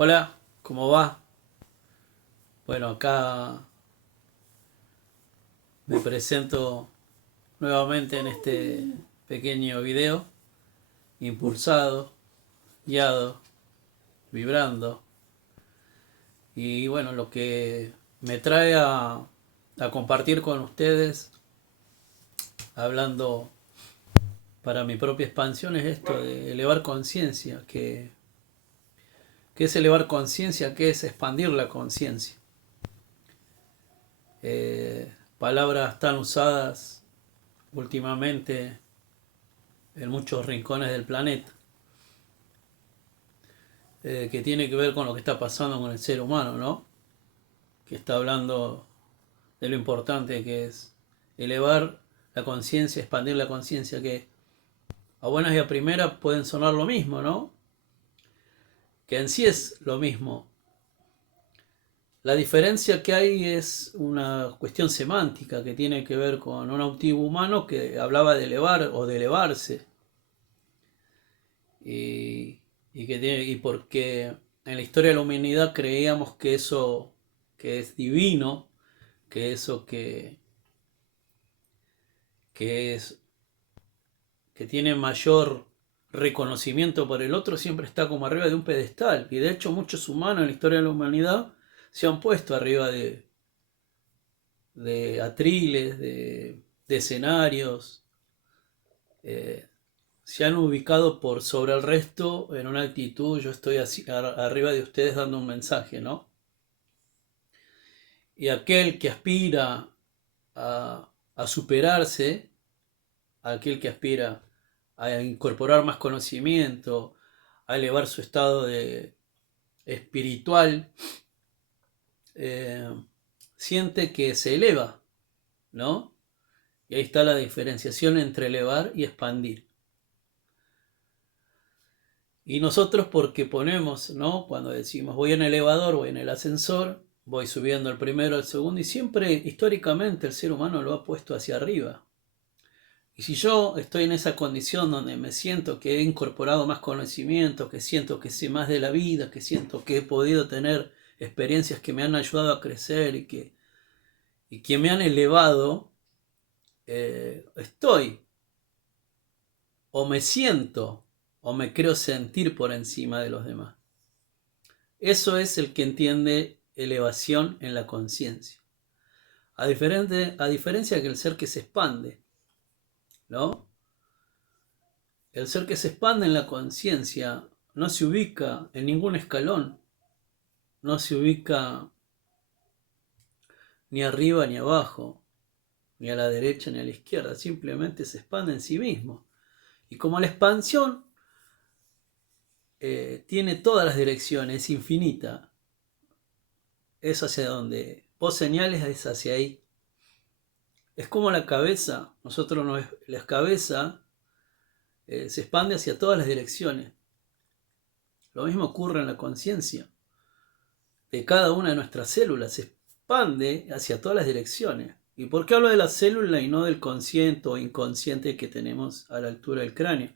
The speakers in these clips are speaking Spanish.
Hola, ¿cómo va? Bueno, acá me presento nuevamente en este pequeño video, impulsado, guiado, vibrando. Y bueno, lo que me trae a compartir con ustedes, hablando para mi propia expansión, es esto de elevar conciencia. ¿Qué es elevar conciencia? ¿Qué es expandir la conciencia? Palabras tan usadas últimamente en muchos rincones del planeta, que tiene que ver con lo que está pasando con el ser humano, ¿no? Que está hablando de lo importante que es elevar la conciencia, expandir la conciencia, que a buenas y a primeras pueden sonar lo mismo, ¿no? Que en sí es lo mismo. La diferencia que hay es una cuestión semántica que tiene que ver con un antiguo humano que hablaba de elevar o de elevarse. Y, y porque en la historia de la humanidad creíamos que eso que es divino, que eso que es que tiene mayor reconocimiento por el otro siempre está como arriba de un pedestal. Y de hecho muchos humanos en la historia de la humanidad se han puesto arriba de atriles, de escenarios, eh, se han ubicado por sobre el resto en una actitud, yo estoy así, arriba de ustedes dando un mensaje, ¿no? Y aquel que aspira a superarse, aquel que aspira a incorporar más conocimiento, a elevar su estado de espiritual, eh, siente que se eleva, ¿no? Y ahí está la diferenciación entre elevar y expandir. Y nosotros porque ponemos, ¿no? Cuando decimos voy en el elevador, voy en el ascensor, voy subiendo el primero, el segundo, y siempre históricamente el ser humano lo ha puesto hacia arriba. Y si yo estoy en esa condición donde me siento que he incorporado más conocimiento, que siento que sé más de la vida, que siento que he podido tener experiencias que me han ayudado a crecer y que me han elevado, estoy o me siento o me creo sentir por encima de los demás. Eso es el que entiende elevación en la conciencia. A diferencia que el ser que se expande, ¿no? El ser que se expande en la conciencia no se ubica en ningún escalón, no se ubica ni arriba ni abajo, ni a la derecha ni a la izquierda, simplemente se expande en sí mismo. Y como la expansión tiene todas las direcciones, es infinita, es hacia donde vos señales, es hacia ahí. Es como la cabeza, nosotros no, la cabeza se expande hacia todas las direcciones. Lo mismo ocurre en la conciencia de cada una de nuestras células, se expande hacia todas las direcciones. ¿Y por qué hablo de la célula y no del consciente o inconsciente que tenemos a la altura del cráneo?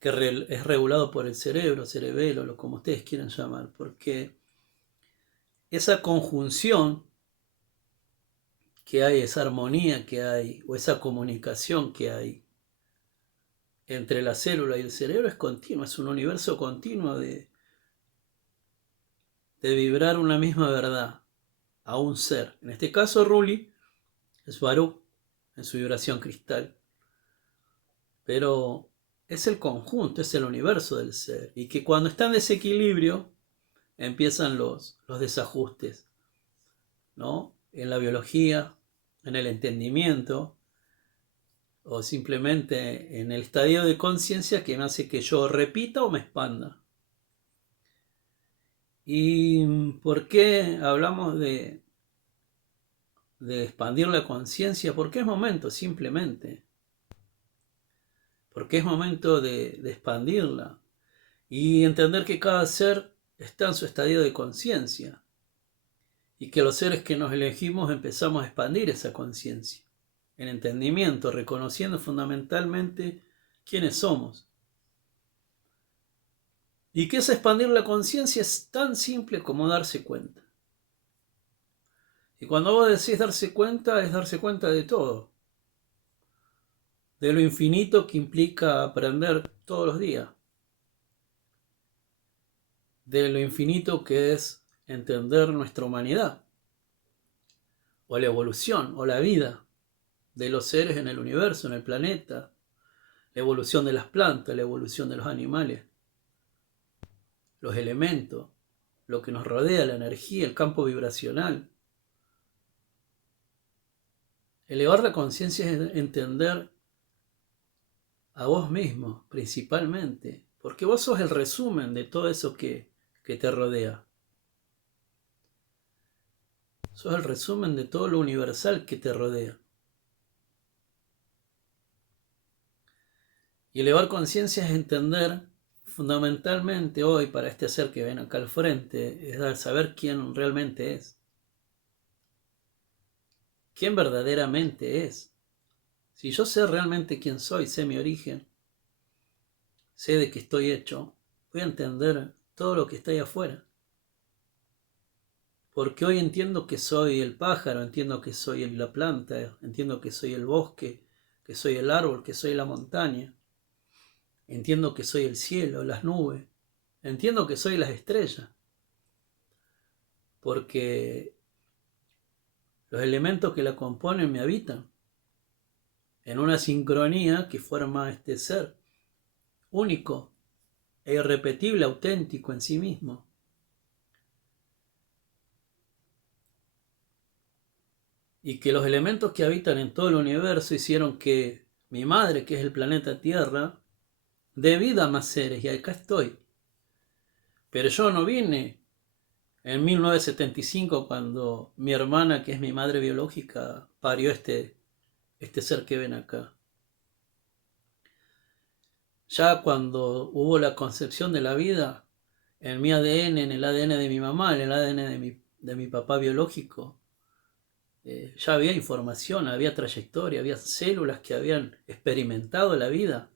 Que es regulado por el cerebro, cerebelo, lo como ustedes quieran llamar, porque esa conjunción que hay, esa armonía que hay, o esa comunicación que hay entre la célula y el cerebro es continua, es un universo continuo de vibrar una misma verdad a un ser. En este caso, Ruli es Barú en su vibración cristal, pero es el conjunto, es el universo del ser, y que cuando está en desequilibrio empiezan los desajustes, ¿no? En la biología, en el entendimiento, o simplemente en el estadio de conciencia que me hace que yo repita o me expanda. ¿Y por qué hablamos de expandir la conciencia? Porque es momento, simplemente. Porque es momento de expandirla y entender que cada ser está en su estadio de conciencia y que los seres que nos elegimos empezamos a expandir esa conciencia en entendimiento, reconociendo fundamentalmente quiénes somos. ¿Y qué es expandir la conciencia? Es tan simple como darse cuenta. Y cuando vos decís darse cuenta, es darse cuenta de todo. De lo infinito que implica aprender todos los días. De lo infinito que es entender nuestra humanidad. O la evolución, o la vida de los seres en el universo, en el planeta. La evolución de las plantas, la evolución de los animales. Los elementos, lo que nos rodea, la energía, el campo vibracional. Elevar la conciencia es entender a vos mismo, principalmente, porque vos sos el resumen de todo eso que te rodea. Sos el resumen de todo lo universal que te rodea. Y elevar conciencia es entender, fundamentalmente hoy, para este ser que ven acá al frente, es saber quién realmente es. Quién verdaderamente es. Si yo sé realmente quién soy, sé mi origen, sé de qué estoy hecho, voy a entender todo lo que está ahí afuera. Porque hoy entiendo que soy el pájaro, entiendo que soy la planta, entiendo que soy el bosque, que soy el árbol, que soy la montaña. Entiendo que soy el cielo, las nubes. Entiendo que soy las estrellas. Porque los elementos que la componen me habitan. En una sincronía que forma este ser. Único e irrepetible, auténtico en sí mismo. Y que los elementos que habitan en todo el universo hicieron que mi madre, que es el planeta Tierra, dé vida a más seres. Y acá estoy. Pero yo no vine en 1975 cuando mi hermana, que es mi madre biológica, parió este ser que ven acá. Ya cuando hubo la concepción de la vida, en mi ADN, en el ADN de mi mamá, en el ADN de mi papá biológico, ya había información, había trayectoria, había células que habían experimentado la vida,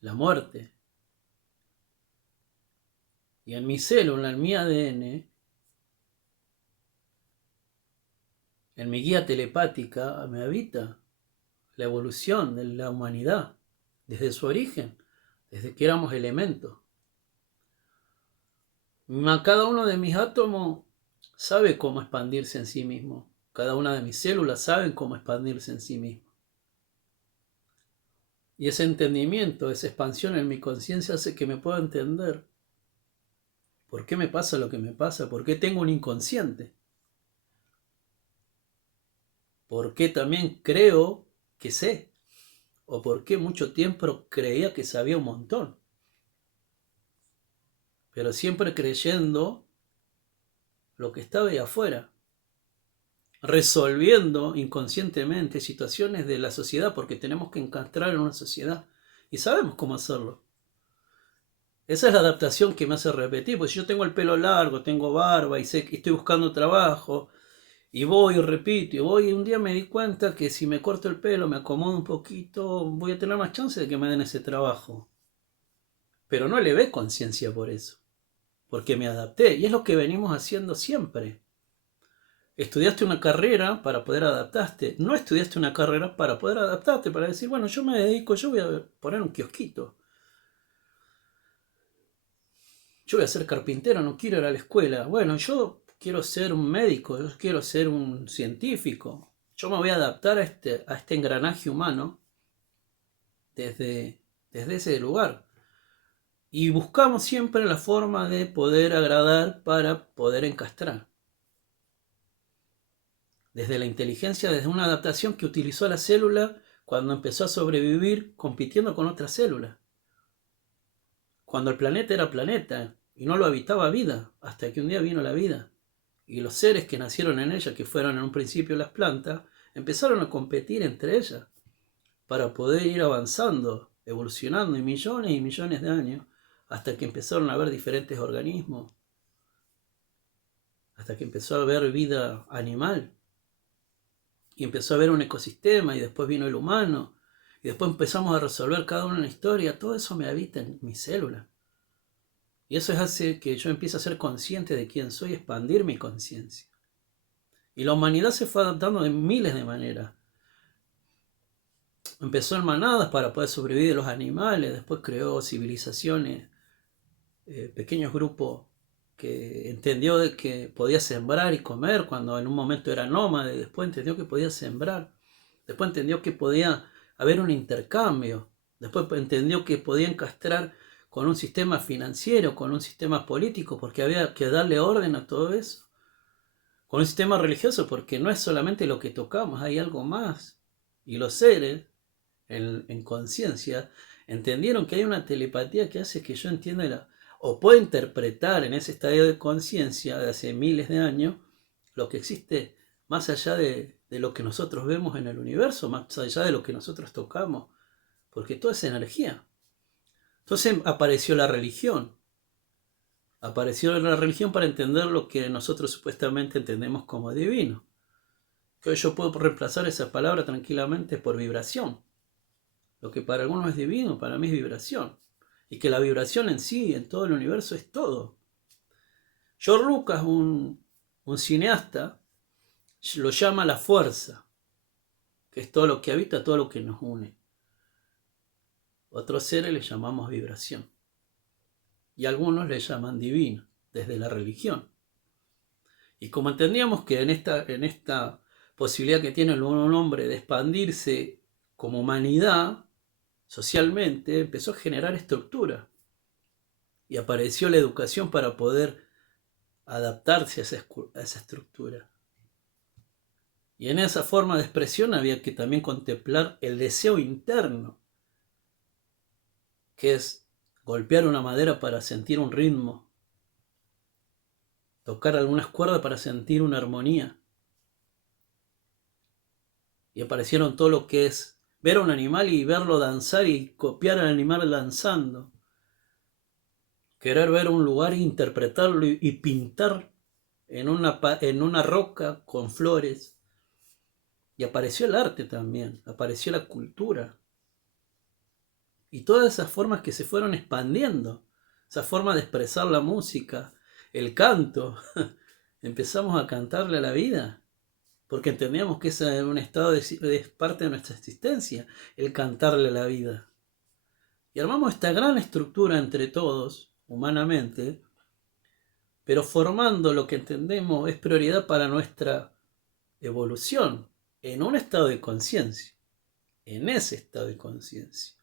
la muerte. Y en mi célula, en mi ADN, en mi guía telepática, me habita la evolución de la humanidad, desde su origen, desde que éramos elementos. Cada uno de mis átomos sabe cómo expandirse en sí mismo. Cada una de mis células sabe cómo expandirse en sí mismo. Y ese entendimiento, esa expansión en mi conciencia hace que me pueda entender por qué me pasa lo que me pasa, por qué tengo un inconsciente, por qué también creo que sé, o por qué mucho tiempo creía que sabía un montón, pero siempre creyendo lo que estaba ahí afuera, resolviendo inconscientemente situaciones de la sociedad, porque tenemos que encastrar en una sociedad y sabemos cómo hacerlo. Esa es la adaptación que me hace repetir, pues si yo tengo el pelo largo, tengo barba y sé que estoy buscando trabajo y voy y repito y voy, y un día me di cuenta que si me corto el pelo, me acomodo un poquito, voy a tener más chance de que me den ese trabajo. Pero no le ve conciencia por eso, porque me adapté y es lo que venimos haciendo siempre. Estudiaste una carrera para poder adaptarte, no estudiaste una carrera para poder adaptarte, para decir, bueno, yo me dedico, yo voy a poner un kiosquito. Yo voy a ser carpintero, no quiero ir a la escuela. Bueno, yo quiero ser un médico, yo quiero ser un científico. Yo me voy a adaptar a este engranaje humano desde ese lugar. Y buscamos siempre la forma de poder agradar para poder encastrar. Desde la inteligencia, desde una adaptación que utilizó la célula cuando empezó a sobrevivir compitiendo con otras células. Cuando el planeta era planeta y no lo habitaba vida, hasta que un día vino la vida. Y los seres que nacieron en ella, que fueron en un principio las plantas, empezaron a competir entre ellas para poder ir avanzando, evolucionando en millones y millones de años, hasta que empezaron a haber diferentes organismos, hasta que empezó a haber vida animal, y empezó a haber un ecosistema, y después vino el humano, y después empezamos a resolver cada una historia, todo eso me habita en mi célula. Y eso hace que yo empiece a ser consciente de quién soy, expandir mi conciencia. Y la humanidad se fue adaptando de miles de maneras. Empezó en manadas para poder sobrevivir de los animales, después creó civilizaciones, pequeños grupos que entendió de que podía sembrar y comer cuando en un momento era nómade, después entendió que podía sembrar, después entendió que podía haber un intercambio, después entendió que podía encastrar con un sistema financiero, con un sistema político, porque había que darle orden a todo eso, con un sistema religioso, porque no es solamente lo que tocamos, hay algo más. Y los seres, en conciencia, entendieron que hay una telepatía que hace que yo entienda o pueda interpretar en ese estadio de conciencia de hace miles de años lo que existe más allá de lo que nosotros vemos en el universo, más allá de lo que nosotros tocamos, porque todo es energía. Entonces apareció la religión. Apareció la religión para entender lo que nosotros supuestamente entendemos como divino. Que hoy yo puedo reemplazar esa palabra tranquilamente por vibración. Lo que para algunos es divino, para mí es vibración. Y que la vibración en sí, en todo el universo, es todo. George Lucas, un cineasta, lo llama la fuerza, que es todo lo que habita, todo lo que nos une. Otros seres le llamamos vibración. Y algunos le llaman divino, desde la religión. Y como entendíamos que en esta posibilidad que tiene un hombre de expandirse como humanidad, socialmente, empezó a generar estructura. Y apareció la educación para poder adaptarse a esa estructura. Y en esa forma de expresión había que también contemplar el deseo interno, que es golpear una madera para sentir un ritmo, tocar algunas cuerdas para sentir una armonía. Y aparecieron todo lo que es ver a un animal y verlo danzar y copiar al animal danzando. Querer ver un lugar e interpretarlo y pintar en una roca con flores. Y apareció el arte también, apareció la cultura. Y todas esas formas que se fueron expandiendo, esa forma de expresar la música, el canto, empezamos a cantarle a la vida, porque entendíamos que ese era un estado es parte de nuestra existencia, el cantarle a la vida. Y armamos esta gran estructura entre todos, humanamente, pero formando lo que entendemos es prioridad para nuestra evolución, en un estado de conciencia, en ese estado de conciencia.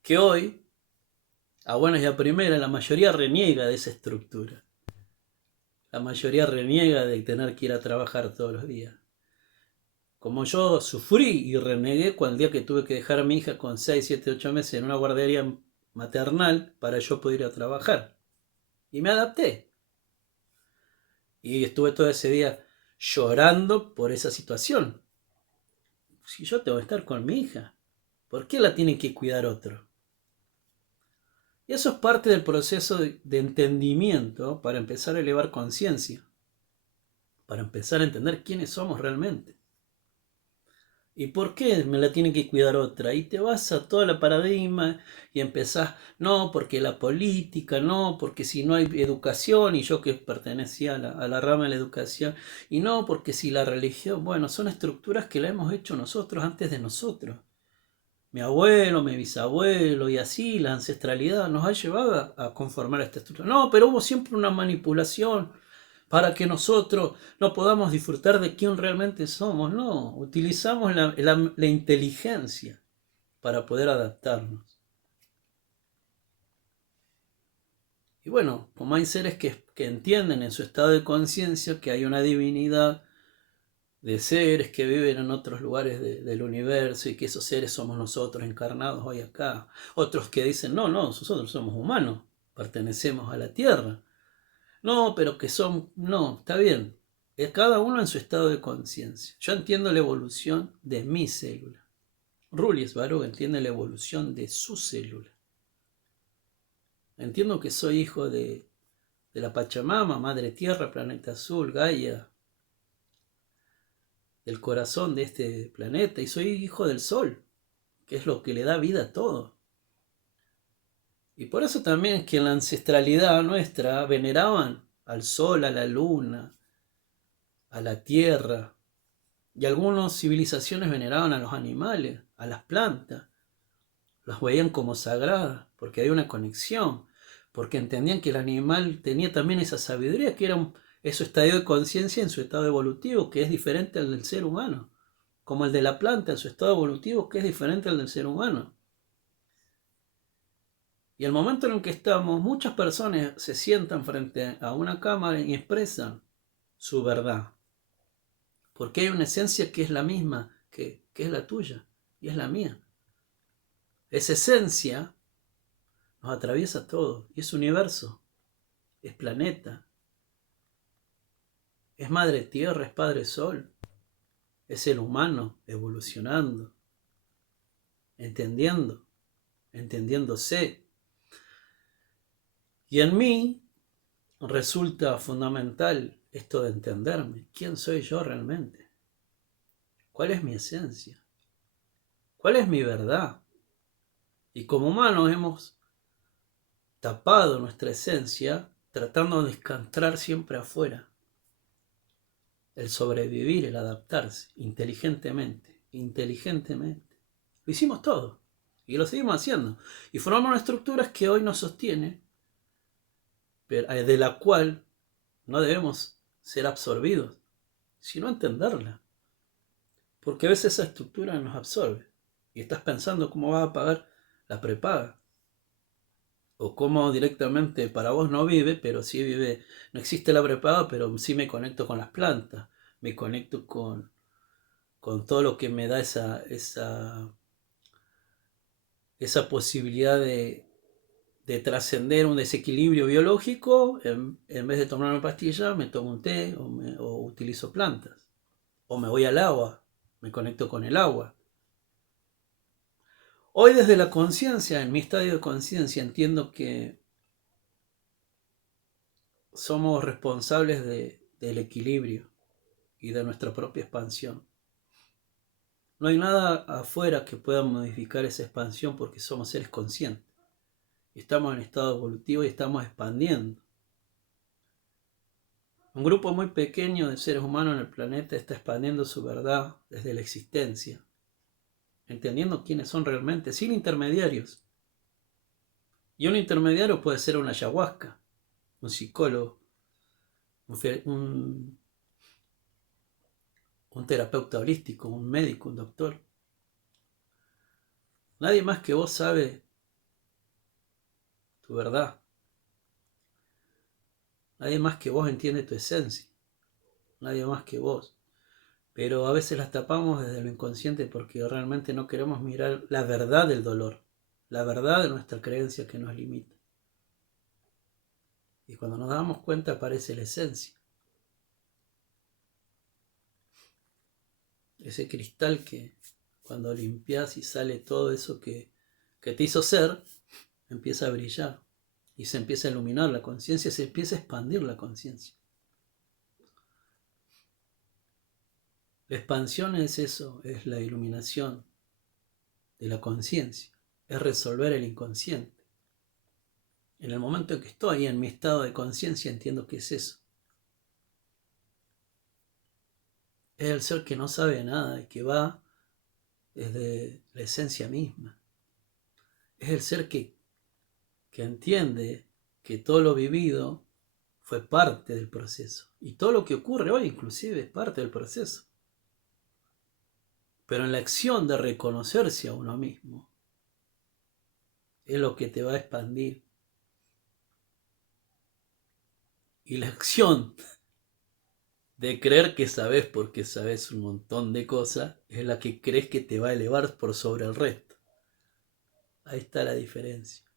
Que hoy, a buenas y a primeras, la mayoría reniega de esa estructura. La mayoría reniega de tener que ir a trabajar todos los días. Como yo sufrí y renegué cuando el día que tuve que dejar a mi hija con 6, 7, 8 meses en una guardería maternal para yo poder ir a trabajar. Y me adapté. Y estuve todo ese día llorando por esa situación. Si yo tengo que estar con mi hija, ¿por qué la tiene que cuidar otro? Y eso es parte del proceso de entendimiento para empezar a elevar conciencia, para empezar a entender quiénes somos realmente. ¿Y por qué me la tiene que cuidar otra? Y te vas a toda la paradigma y empezás, no, porque la política, no, porque si no hay educación, y yo que pertenecía a la rama de la educación, y no, porque si la religión, bueno, son estructuras que la hemos hecho nosotros antes de nosotros. Mi abuelo, mi bisabuelo y así la ancestralidad nos ha llevado a conformar esta estructura. No, pero hubo siempre una manipulación para que nosotros no podamos disfrutar de quién realmente somos. No, utilizamos la inteligencia para poder adaptarnos. Y bueno, como hay seres que entienden en su estado de conciencia que hay una divinidad de seres que viven en otros lugares del universo y que esos seres somos nosotros encarnados hoy acá. Otros que dicen, no, nosotros somos humanos, pertenecemos a la Tierra. No, pero que son, no, está bien. Es cada uno en su estado de conciencia. Yo entiendo la evolución de mi célula. Rully Svarog entiende la evolución de su célula. Entiendo que soy hijo de la Pachamama, Madre Tierra, Planeta Azul, Gaia, el corazón de este planeta y soy hijo del sol, que es lo que le da vida a todo. Y por eso también es que en la ancestralidad nuestra veneraban al sol, a la luna, a la tierra, y algunas civilizaciones veneraban a los animales, a las plantas, las veían como sagradas, porque había una conexión, porque entendían que el animal tenía también esa sabiduría, que era su estadio de conciencia en su estado evolutivo, que es diferente al del ser humano, como el de la planta en su estado evolutivo, que es diferente al del ser humano. Y el momento en el que estamos, muchas personas se sientan frente a una cámara y expresan su verdad. Porque hay una esencia que es la misma, que es la tuya y es la mía. Esa esencia nos atraviesa todo y es universo, es planeta, es madre tierra, es padre sol, es el humano evolucionando, entendiendo, entendiéndose. Y en mí resulta fundamental esto de entenderme. ¿Quién soy yo realmente? ¿Cuál es mi esencia? ¿Cuál es mi verdad? Y como humanos hemos tapado nuestra esencia tratando de descantrar siempre afuera. El sobrevivir, el adaptarse, inteligentemente. Lo hicimos todo y lo seguimos haciendo. Y formamos una estructura que hoy nos sostiene, de la cual no debemos ser absorbidos, sino entenderla. Porque a veces esa estructura nos absorbe y estás pensando cómo vas a pagar la prepaga. O cómo directamente para vos no vive, pero sí vive, no existe la prepaga, pero sí me conecto con las plantas, me conecto con todo lo que me da esa posibilidad de trascender un desequilibrio biológico. En vez de tomar una pastilla, me tomo un té o utilizo plantas. O me voy al agua, me conecto con el agua. Hoy desde la conciencia, en mi estadio de conciencia, entiendo que somos responsables del equilibrio y de nuestra propia expansión. No hay nada afuera que pueda modificar esa expansión porque somos seres conscientes. Estamos en estado evolutivo y estamos expandiendo. Un grupo muy pequeño de seres humanos en el planeta está expandiendo su verdad desde la existencia, entendiendo quiénes son realmente, sin intermediarios. Y un intermediario puede ser una ayahuasca, un psicólogo, un terapeuta holístico, un médico, un doctor. Nadie más que vos sabe tu verdad. Nadie más que vos entiende tu esencia. Nadie más que vos. Pero a veces las tapamos desde lo inconsciente porque realmente no queremos mirar la verdad del dolor, la verdad de nuestra creencia que nos limita. Y cuando nos damos cuenta aparece la esencia. Ese cristal que cuando limpias y sale todo eso que te hizo ser, empieza a brillar y se empieza a iluminar la conciencia, se empieza a expandir la conciencia. La expansión es eso, es la iluminación de la conciencia, es resolver el inconsciente. En el momento en que estoy en mi estado de conciencia entiendo qué es eso. Es el ser que no sabe nada y que va desde la esencia misma. Es el ser que entiende que todo lo vivido fue parte del proceso. Y todo lo que ocurre hoy inclusive es parte del proceso. Pero en la acción de reconocerse a uno mismo es lo que te va a expandir. Y la acción de creer que sabes porque sabes un montón de cosas es la que crees que te va a elevar por sobre el resto. Ahí está la diferencia.